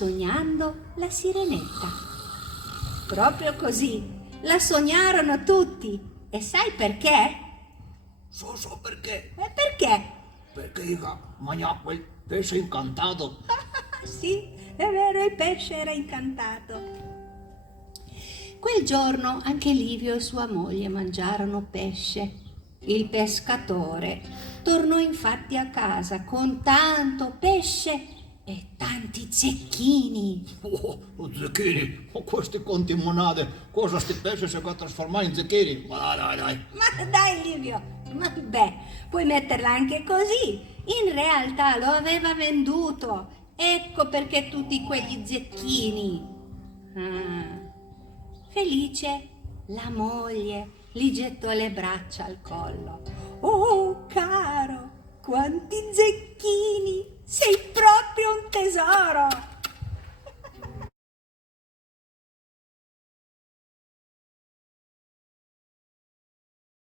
sognando la sirenetta. Proprio così, la sognarono tutti. E sai perché? So perché. E perché? Perché mangiò quel pesce incantato. Sì, è vero, il pesce era incantato. Quel giorno anche Livio e sua moglie mangiarono pesce. Il pescatore tornò infatti a casa con tanto pesce e tanti zecchini. Oh, zecchini, questi conti monade, cosa sti pesce si può trasformare in zecchini? Ma dai. Ma dai Livio, vabbè, puoi metterla anche così. In realtà lo aveva venduto. Ecco perché tutti quegli zecchini. Felice, la moglie, gli gettò le braccia al collo. Oh, caro, quanti zecchini!